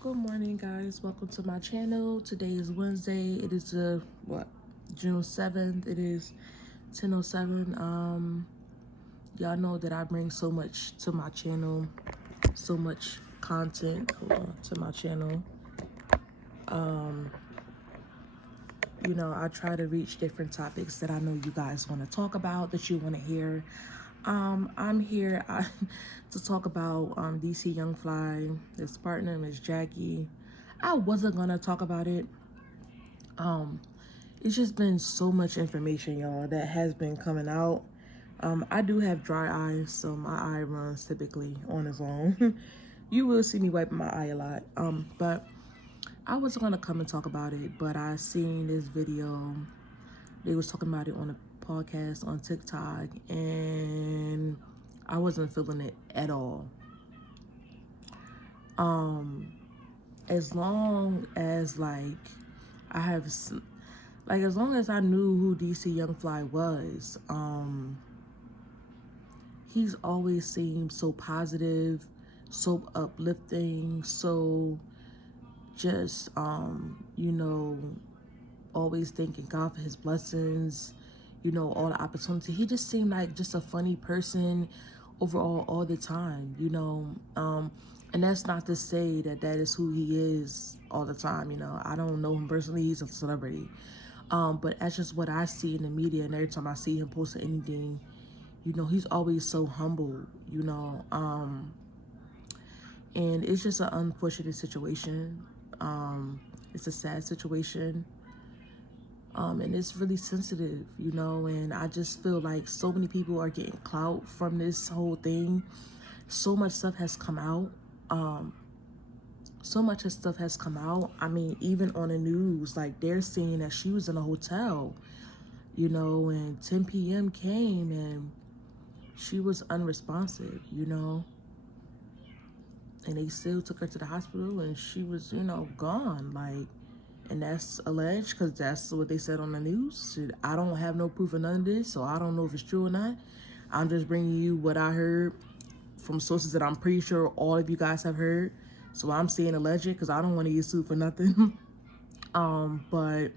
Good morning, guys. Welcome to my channel. Today is Wednesday. It is June 7th. It is 10:07. Y'all know that I bring so much to my channel, so much content to my channel. I try to reach different topics that I know you guys want to talk about, that you want to hear. I'm here to talk about DC Young Fly, his partner, Ms. Jackie. I wasn't gonna talk about it. It's just been so much information, y'all, that has been coming out. I do have dry eyes, so my eye runs typically on its own. You will see me wiping my eye a lot. But I wasn't gonna come and talk about it, but I seen this video. They was talking about it on a podcast on TikTok, and I wasn't feeling it at all. As long as I have as long as I knew who DC Young Fly was, he's always seemed so positive, so uplifting, so just always thanking God for his blessings, all the opportunity. He just seemed like just a funny person overall all the time, and that's not to say that that is who he is all the time. I don't know him personally. He's a celebrity. But that's just what I see in the media, and every time I see him posting anything, he's always so humble, and it's just an unfortunate situation. It's a sad situation. And it's really sensitive, and I just feel like so many people are getting clout from this whole thing. So much stuff has come out. I mean, even on the news, like they're saying that she was in a hotel, and 10 p.m. came and she was unresponsive, and they still took her to the hospital and she was, gone. And that's alleged because that's what they said on the news. I don't have no proof of none of this, so I don't know if it's true or not. I'm just bringing you what I heard from sources that I'm pretty sure all of you guys have heard. So I'm saying alleged because I don't want to get sued for nothing. But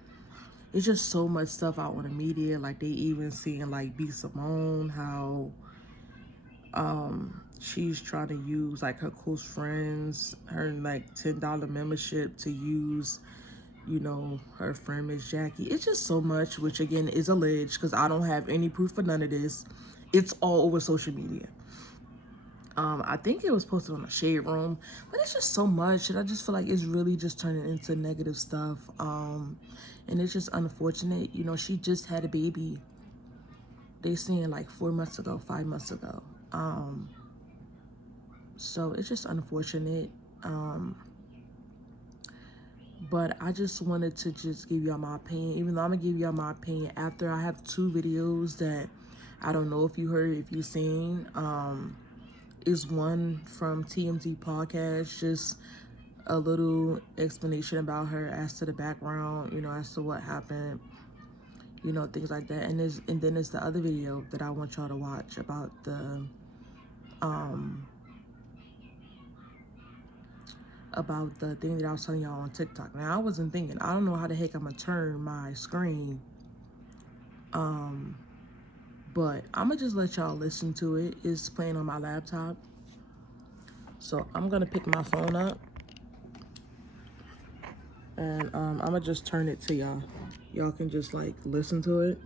it's just so much stuff out on the media. Like they even seeing like B. Simone, how she's trying to use like her close friends, her like $10 membership to use, her friend Ms. Jackie. It's just so much, which again is alleged because I don't have any proof for none of this. It's all over social media. I think it was posted on the Shade Room, but it's just so much, and I just feel like it's really just turning into negative stuff. And it's just unfortunate. She just had a baby. They saying like 4 months ago, 5 months ago. So it's just unfortunate. But I just wanted to just give y'all my opinion, even though I'm gonna give y'all my opinion after I have two videos that I don't know if you heard, if you've seen. Is one from TMZ podcast, just a little explanation about her as to the background, as to what happened, things like that. And then there's the other video that I want y'all to watch about the thing that I was telling y'all on TikTok. Now I wasn't thinking, I don't know how the heck I'm gonna turn my screen, but I'm gonna just let y'all listen to it. It's playing on my laptop, so I'm gonna pick my phone up and I'm gonna just turn it to y'all. Y'all can just like listen to it.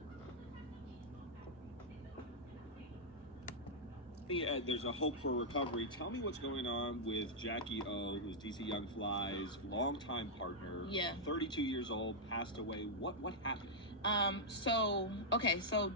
There's a hope for recovery. Tell me what's going on with Jackie O, who's DC Young Fly's longtime partner. Yeah. 32 years old, passed away. What happened? So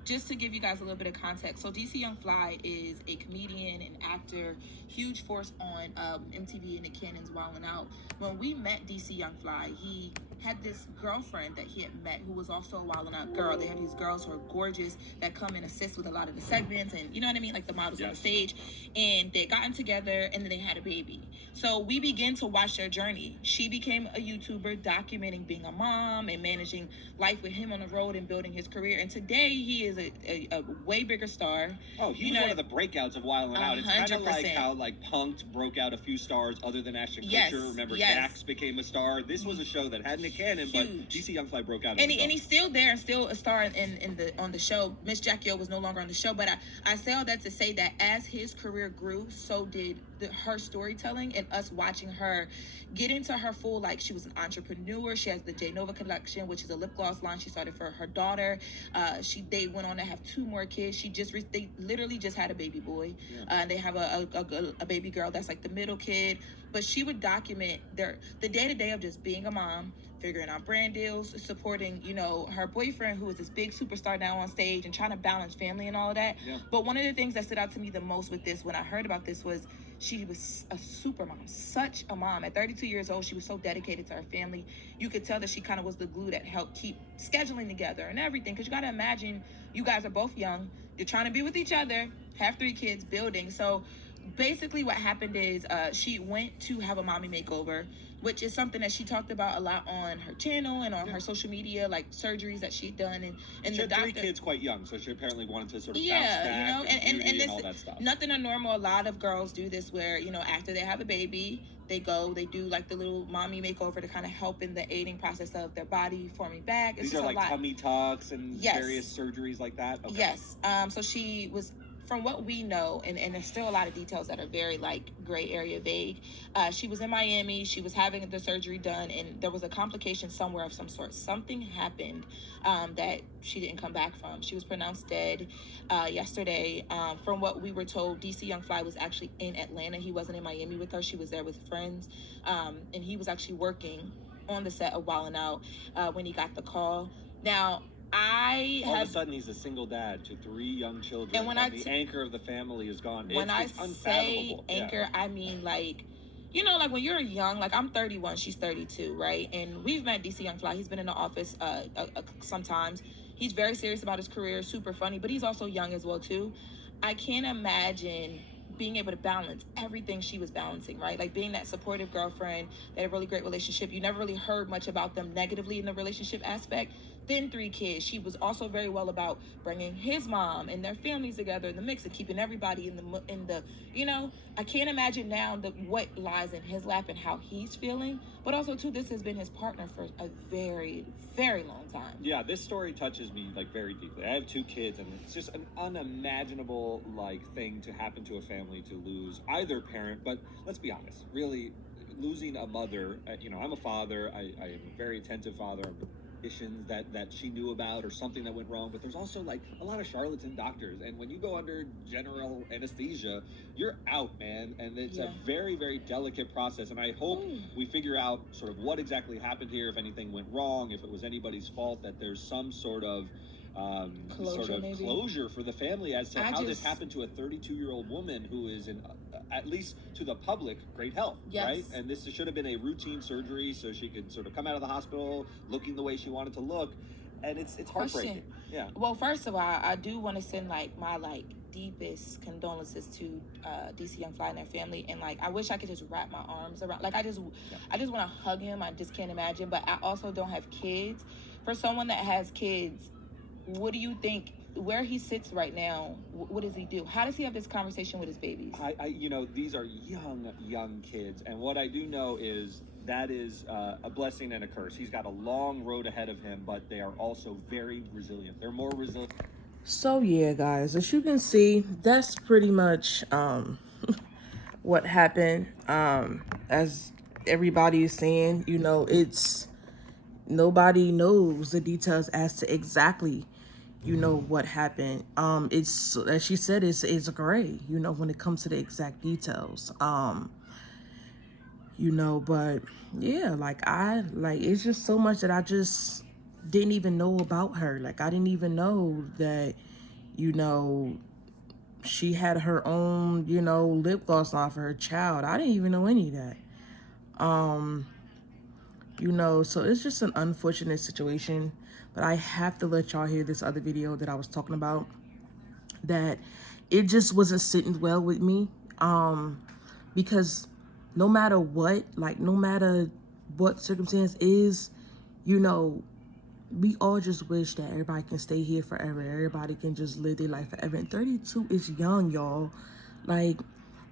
just to give you guys a little bit of context, so DC Young Fly is a comedian and actor, huge force on MTV and the Cannons Wildin' Out. When we met DC Young Fly, he had this girlfriend that he had met who was also a Wildin' Out girl. They had these girls who are gorgeous that come and assist with a lot of the segments and, you know what I mean, like the models on the stage. And they gotten together and then they had a baby. So we began to watch their journey. She became a YouTuber documenting being a mom and managing life with him on the road road in building his career. And today he is a way bigger star. Oh, he was one of the breakouts of Wild 'N Out. It's kind of like how Punk'd broke out a few stars other than Ashton Kutcher. Remember, Dax became a star. This was a show that had Nick Cannon, but DC Young Fly broke out. And he's still there and still a star on the show. ms.JackyOh was no longer on the show, but I say all that to say that as his career grew, so did her storytelling and us watching her get into her full, like, she was an entrepreneur. She has the J Nova collection, which is a lip gloss line she started for her daughter. They went on to have 2 more kids. They literally just had a baby boy. They have a baby girl that's like the middle kid. But she would document the day-to-day of just being a mom, figuring out brand deals, supporting, you know, her boyfriend, who is this big superstar now on stage, and trying to balance family and all of that. But one of the things that stood out to me the most with this, when I heard about this, was she was a super mom, such a mom. At 32 years old, she was so dedicated to her family. You could tell that she kind of was the glue that helped keep scheduling together and everything. Because you got to imagine, you guys are both young. You're trying to be with each other, have 3 kids, building. So basically what happened is she went to have a mommy makeover, which is something that she talked about a lot on her channel and on her social media, like surgeries that she'd done. And she the had 3 kids quite young, so she apparently wanted to sort of bounce back, you know, and this, all that stuff. Nothing abnormal. A lot of girls do this where, you know, after they have a baby, they do like the little mommy makeover to kind of help in the aiding process of their body forming back. These are like tummy tucks and various surgeries like that? Okay. Yes. So she was, from what we know, and there's still a lot of details that are very, like, gray area vague. She was in Miami. She was having the surgery done, and there was a complication somewhere of some sort. Something happened that she didn't come back from. She was pronounced dead yesterday. From what we were told, DC Young Fly was actually in Atlanta. He wasn't in Miami with her. She was there with friends, and he was actually working on the set of Wild 'N Out when he got the call. Now, all of a sudden he's a single dad to 3 young children, and the anchor of the family is gone. When I say anchor, I mean, like, you know, like when you're young, like I'm 31, she's 32, right? And we've met DC Young Fly. He's been in the office sometimes. He's very serious about his career, super funny, but he's also young as well too. I can't imagine being able to balance everything she was balancing, right? Like being that supportive girlfriend, they had a really great relationship. You never really heard much about them negatively in the relationship aspect. Then 3 kids. She was also very well about bringing his mom and their families together in the mix and keeping everybody in the you know. I can't imagine now what lies in his lap and how he's feeling. But also too, this has been his partner for a very, very long time. Yeah, this story touches me, like, very deeply. I have 2 kids, and it's just an unimaginable, like, thing to happen to a family, to lose either parent. But let's be honest, really, losing a mother, you know, I'm a father. I am a very attentive father. Issues that she knew about, or something that went wrong. But there's also, like, a lot of charlatan doctors, and when you go under general anesthesia, you're out, man. And it's a very, very delicate process, and I hope we figure out sort of what exactly happened here, if anything went wrong, if it was anybody's fault, that there's some sort of closure for the family as to how this happened to a 32-year-old woman who is in, at least to the public, great health, right? And this should have been a routine surgery so she could sort of come out of the hospital looking the way she wanted to look. And it's heartbreaking. Yeah. Well, first of all, I do want to send, like, my, like, deepest condolences to DC Young Fly and their family. And, like, I wish I could just wrap my arms around, like, I just want to hug him. I just can't imagine. But I also don't have kids. For someone that has kids, what do you think, where he sits right now, what does he do? How does he have this conversation with his babies? You know, these are young kids, and what I do know is that is a blessing and a curse. He's got a long road ahead of him, but they are also very resilient. They're more resilient. So yeah, guys, as you can see, that's pretty much what happened. As everybody is saying, you know, nobody knows the details as to exactly, you know, what happened. It's, as she said, it's gray, you know, when it comes to the exact details. You know, but yeah, like it's just so much that I just didn't even know about her. Like, I didn't even know that, you know, she had her own, you know, lip gloss on for her child. I didn't even know any of that. You know, so it's just an unfortunate situation. But I have to let y'all hear this other video that I was talking about, that it just wasn't sitting well with me. Because no matter what, like, no matter what circumstance is, you know, we all just wish that everybody can stay here forever. Everybody can just live their life forever. And 32 is young, y'all. Like,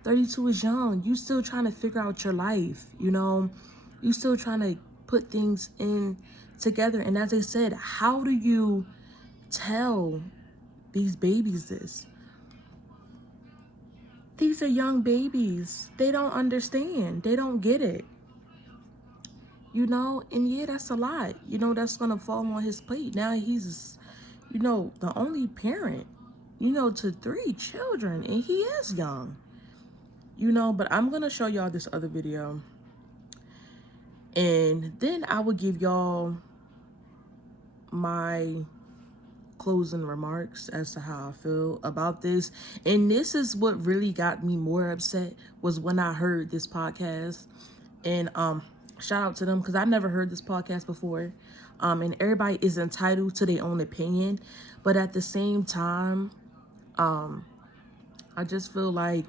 32 is young. You still trying to figure out your life, you know? You still trying to put things in together. And as I said, how do you tell these babies this? These are young babies. They don't understand. They don't get it. You know, and yeah, that's a lot. You know, that's going to fall on his plate. Now he's, you know, the only parent, you know, to 3 children, and he is young. You know, but I'm going to show y'all this other video. And then I will give y'all my closing remarks as to how I feel about this. And this is what really got me more upset, was when I heard this podcast. And shout out to them, because I never heard this podcast before. And everybody is entitled to their own opinion, but at the same time, I just feel like,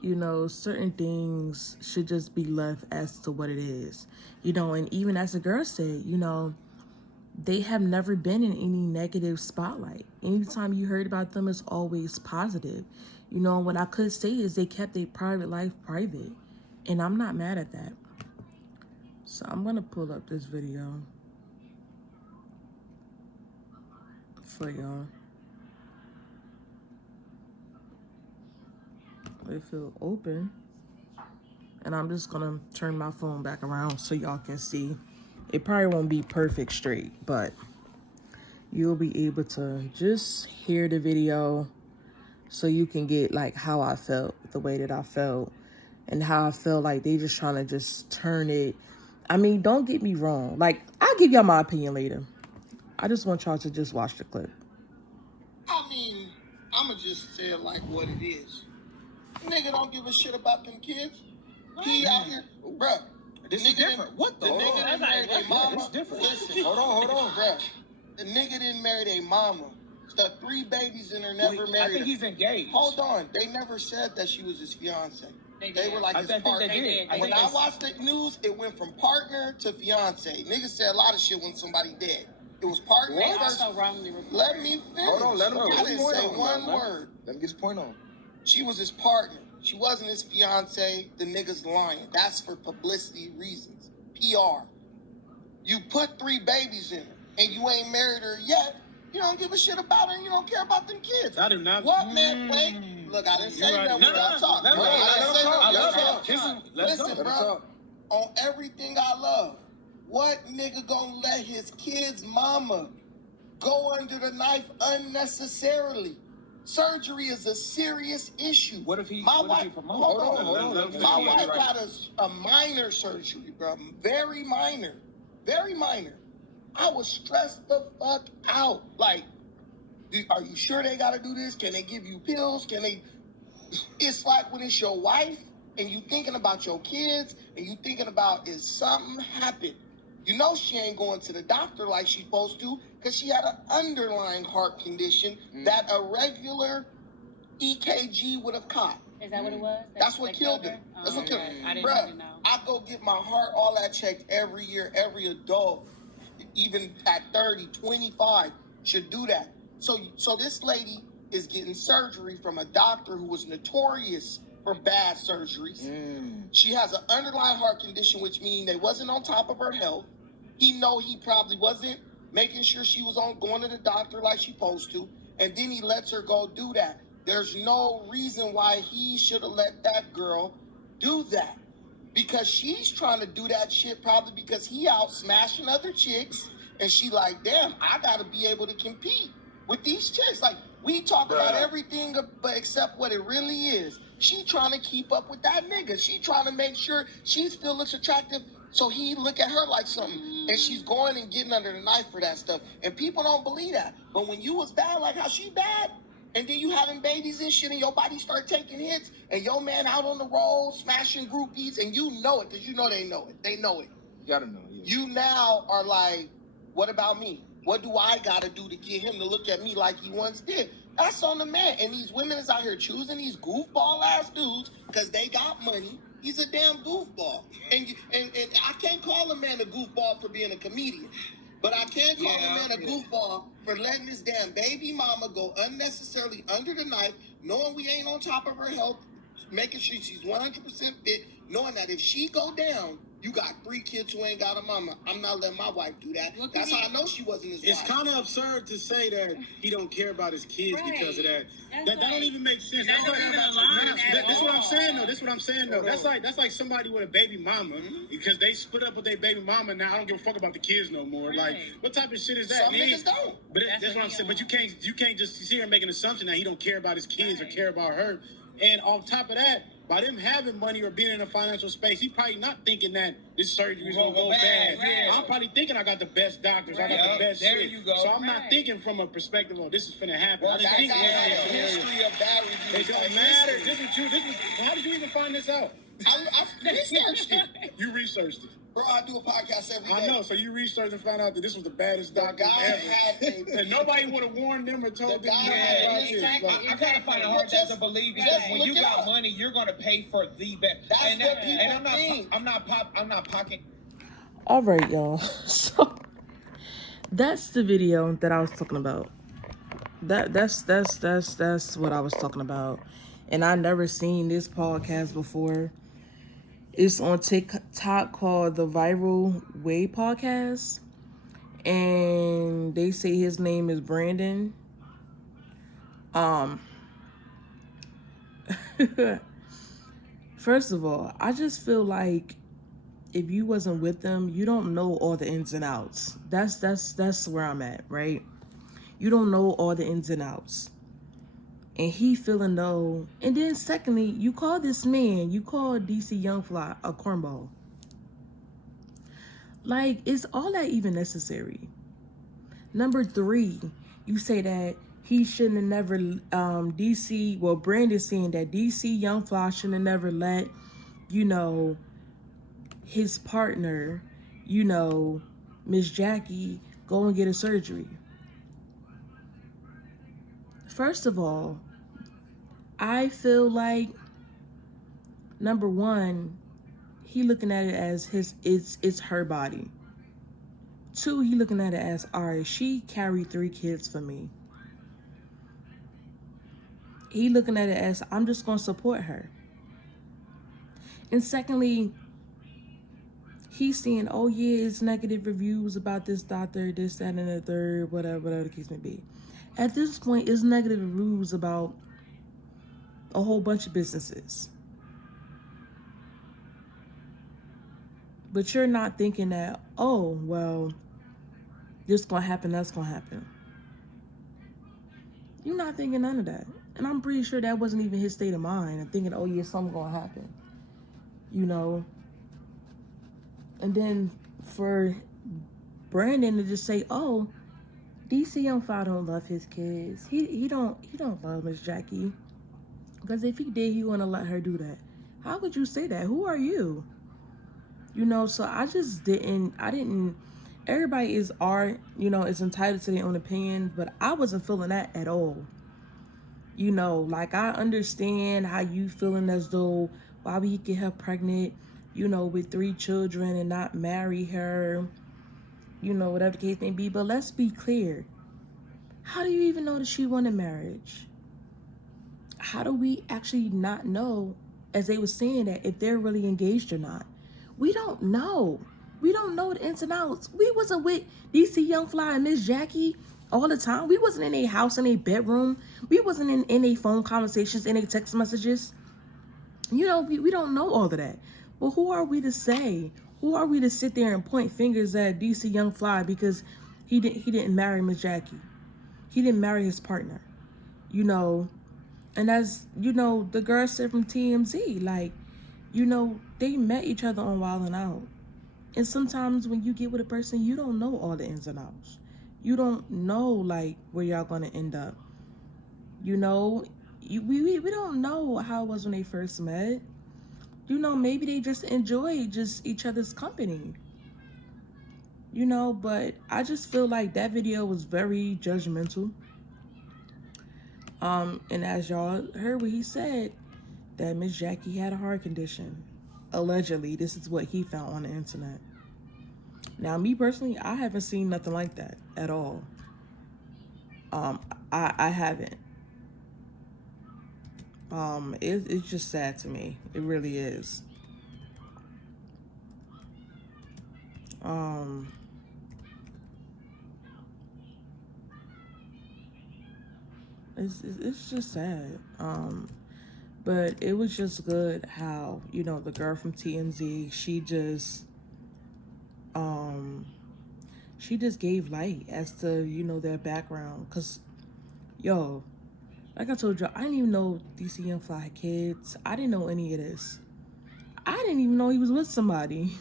you know, certain things should just be left as to what it is, you know. And even as the girl said, you know, they have never been in any negative spotlight. Anytime you heard about them, it's always positive. You know, what I could say is they kept their private life private. And I'm not mad at that. So I'm going to pull up this video for y'all. It feel open. And I'm just going to turn my phone back around so y'all can see. It probably won't be perfect straight, but you'll be able to just hear the video so you can get like how I felt, the way that I felt, and how I feel like they just trying to just turn it. I mean, don't get me wrong. Like, I'll give y'all my opinion later. I just want y'all to just watch the clip. I mean, I'ma just say it like what it is. Nigga don't give a shit about them kids. He out here, bruh. This is different. What the? The nigga didn't marry their mama. It's different. Listen, Hold on. bruh. The nigga didn't marry their mama. Stuck 3 babies in her, never married I think her. he's engaged. Hold on. They never said that she was his fiance. They were like his think partner. they did. When I watched the news, it went from partner to fiance. Niggas said a lot of shit when somebody dead. It was partner first. Let me finish. Hold on, let him I get didn't his point say on. one word. Let him get his point on. She was his partner. She wasn't his fiance. The nigga's lying. That's for publicity reasons. PR. You put 3 babies in her, and you ain't married her yet. You don't give a shit about her, and you don't care about them kids. I do not. What, man? Wait. Look, I didn't say that. No, Talk. let Listen, bro. On everything I love, what nigga gonna let his kid's mama go under the knife unnecessarily? Surgery is a serious issue. What if he? My what wife, if he promotes? hold on. My wife had a minor surgery, bro. Very minor. Very minor. I was stressed the fuck out. Like, are you sure they gotta do this? Can they give you pills? Can they? It's like when it's your wife and you thinking about your kids and you thinking about, is something happened? You know she ain't going to the doctor like she's supposed to because she had an underlying heart condition that a regular EKG would have caught. Is that what it was? That's what killed her. That's what killed her. I didn't Bruh, know. I go get my heart, all that checked every year. Every adult, even at 30, 25, should do that. So this lady is getting surgery from a doctor who was notorious for bad surgeries. She has an underlying heart condition, which means they wasn't on top of her health. He probably wasn't making sure she was going to the doctor like she supposed to. And then he lets her go do that. There's no reason why he should have let that girl do that. Because she's trying to do that shit probably because he out smashing other chicks. And she like, damn, I got to be able to compete with these chicks. Like, we talk about everything but except what it really is. She trying to keep up with that nigga. She trying to make sure she still looks attractive so he look at her like something. And she's going and getting under the knife for that stuff. And people don't believe that. But when you was bad like how she bad, and then you having babies and shit and your body start taking hits and your man out on the road smashing groupies and you know it because you know they know it. They know it. You gotta know, yeah. You now are like, what about me? What do I gotta do to get him to look at me like he once did? That's on the man. And these women is out here choosing these goofball ass dudes because they got money He's a damn goofball. And I can't call a man a goofball for being a comedian. But I can call a man a goofball for letting his damn baby mama go unnecessarily under the knife, knowing we ain't on top of her health, making sure she's 100% fit, knowing that if she go down, you got 3 kids who ain't got a mama. I'm not letting my wife do that. That's how I know she wasn't his wife. It's kind of absurd to say that he don't care about his kids because of that. That don't even make sense. That's what I'm saying though. That's what I'm saying though. That's like somebody with a baby mama because they split up with their baby mama. Now I don't give a fuck about the kids no more. Like what type of shit is that? Some niggas don't. But that's what I'm saying. But you can't just sit here and make an assumption that he don't care about his kids or care about her. And on top of that, by them having money or being in a financial space, he's probably not thinking that this surgery is going to go bad. Right. I'm probably thinking I got the best doctors. I got the best shit. You go. So I'm not thinking from a perspective of this is finna happen. Well, that's think history of bad reviews. It don't matter. How did you even find this out? I researched it. You researched it. Bro, I do a podcast every day. I know, so you researched and found out that this was the baddest doctor ever. And nobody would have warned them or told them about this. I kind of find it hard to believe because when you got money, you're going to pay for the best. I'm not pocket. All right, y'all. So that's the video that I was talking about. That's what I was talking about. And I never seen this podcast before. It's on TikTok called the Viral Way Podcast. And they say his name is Brandon. First of all, I just feel like if you wasn't with them, you don't know all the ins and outs. That's where I'm at, right? You don't know all the ins and outs. And he feeling though. And then secondly, you call this man, you call DC Young Fly a cornball. Like, is all that even necessary? Number 3, you say that he shouldn't have never, Brandon's saying that DC Young Fly shouldn't have never let, his partner, Miss Jackie, go and get a surgery. First of all, I feel like, number 1, he looking at it as it's her body. 2, he looking at it as, all right, she carried 3 kids for me. He looking at it as, I'm just going to support her. And secondly, he's saying, oh yeah, it's negative reviews about this doctor, this, that, and the third, whatever the case may be. At this point, it's negative reviews about a whole bunch of businesses. But you're not thinking that, oh, well, this gonna happen, that's gonna happen. You're not thinking none of that. And I'm pretty sure that wasn't even his state of mind, and thinking, oh yeah, something gonna happen. And then for Brandon to just say, oh, DC Young Fly don't love his kids. He don't love Miss Jackie. Because if he did, he wouldn't let her do that. How could you say that? Who are you? So I just didn't, everybody is is entitled to their own opinion, but I wasn't feeling that at all. Like I understand how you feeling as though, why would he get her pregnant, with 3 children and not marry her, whatever the case may be. But let's be clear. How do you even know that she wanted marriage? How do we actually not know, as they were saying, that if they're really engaged or not? We don't know. We don't know the ins and outs. We wasn't with DC Young Fly and Miss Jackie all the time. We wasn't in a house, in a bedroom. We wasn't in a phone conversations, in a text messages. We don't know all of that. But who are we to say? Who are we to sit there and point fingers at DC Young Fly because he didn't marry Miss Jackie? He didn't marry his partner. And as the girl said from TMZ, like, they met each other on Wild 'N Out. And sometimes when you get with a person, you don't know all the ins and outs. You don't know, like, where y'all gonna end up. We don't know how it was when they first met. Maybe they just enjoy just each other's company. But I just feel like that video was very judgmental. And as y'all heard what he said, that Miss Jackie had a heart condition. allegedly, this is what he found on the internet. Now, me personally, I haven't seen nothing like that at all. I haven't. It's just sad to me. It really is. It's just sad. But it was just good how, you know, the girl from TMZ, she just gave light as to, you know, their background. Cause, yo, like I told you, I didn't even know DC Young Fly had kids. I didn't know any of this. I didn't even know he was with somebody.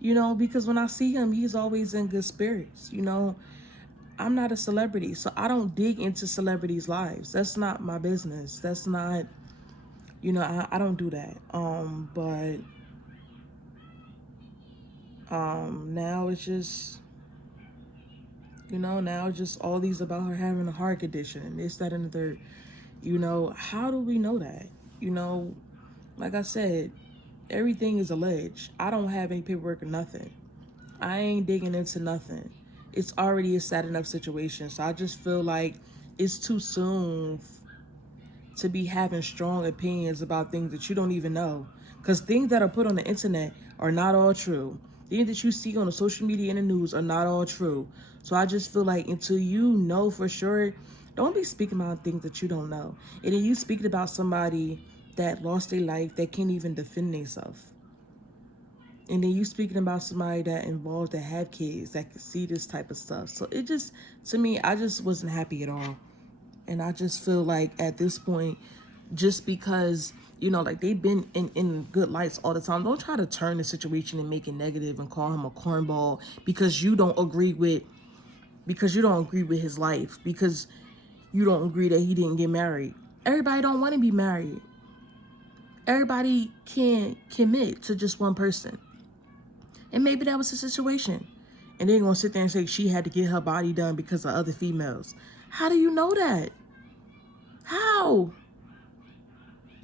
You know, because when I see him, he's always in good spirits. You know, I'm not a celebrity, so I don't dig into celebrities' lives. That's not my business. That's not, you know, I don't do that. But now it's just, you know, now it's just all these about her having a heart condition and this, that, and the third. You know, how do we know that? You know, like I said, everything is alleged. I don't have any paperwork or nothing. I ain't digging into nothing. It's already a sad enough situation. So I just feel like it's too soon to be having strong opinions about things that you don't even know. Because things that are put on the internet are not all true. Things that you see on the social media and the news are not all true. So I just feel like until you know for sure, don't be speaking about things that you don't know. And then you speaking about somebody that lost their life that can't even defend themselves. And then you speaking about somebody that involved that have kids that can see this type of stuff. So it just, to me, I just wasn't happy at all. And I just feel like at this point, just because, you know, like they've been in good lights all the time, don't try to turn the situation and make it negative and call him a cornball because you don't agree with his life, because you don't agree that he didn't get married. Everybody don't want to be married. Everybody can't commit to just one person. And maybe that was the situation. And they're going to sit there and say she had to get her body done because of other females. How do you know that? How?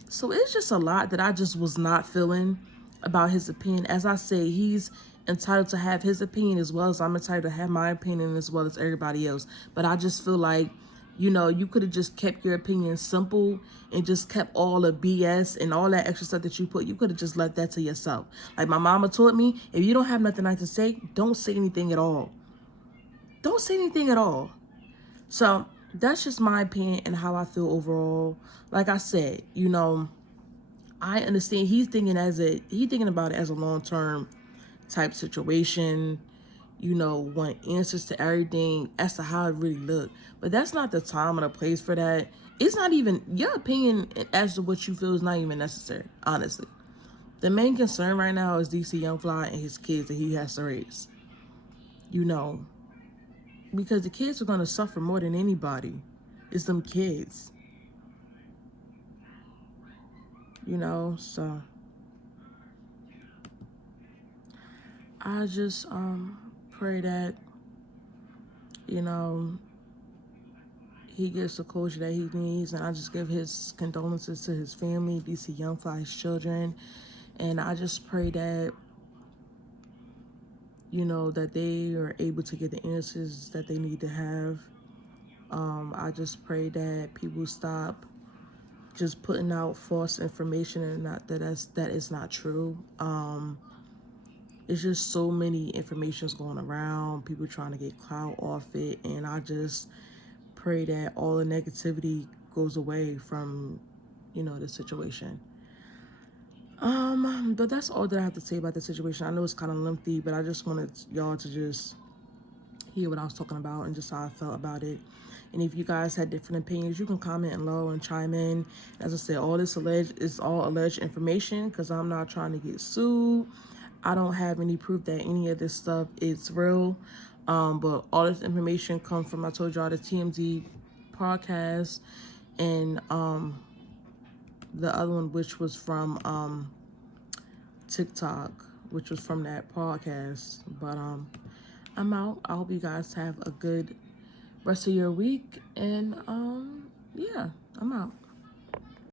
So it's just a lot that I just was not feeling about his opinion. As I say, he's entitled to have his opinion as well as I'm entitled to have my opinion as well as everybody else. But I just feel like, you know, you could have just kept your opinion simple and just kept all the BS and all that extra stuff that you put. You could have just left that to yourself. Like my mama taught me, if you don't have nothing nice to say, don't say anything at all. Don't say anything at all. So that's just my opinion and how I feel overall. Like I said, you know, I understand he's thinking about it as a long-term type situation, you know, want answers to everything as to how it really looked. But that's not the time or the place for that. It's not even, your opinion as to what you feel is not even necessary, honestly. The main concern right now is DC Young Fly and his kids that he has to raise. You know, because the kids are going to suffer more than anybody. It's them kids. You know, so I just pray that, you know, he gets the closure that he needs, and I just give his condolences to his family, DC Young Fly, his children, and I just pray that, you know, that they are able to get the answers that they need to have. I just pray that people stop just putting out false information and that is not true. It's just so many informations going around, people trying to get clout off it, and I just pray that all the negativity goes away from, you know, the situation. But that's all that I have to say about the situation. I know it's kind of lengthy, but I just wanted y'all to just hear what I was talking about and just how I felt about it. And if you guys had different opinions, you can comment below and chime in. As I said, all this is all alleged information because I'm not trying to get sued. I don't have any proof that any of this stuff is real. But all this information comes from, I told y'all, the TMZ podcast and the other one, which was from TikTok, which was from that podcast. But I'm out. I hope you guys have a good rest of your week, and yeah, I'm out.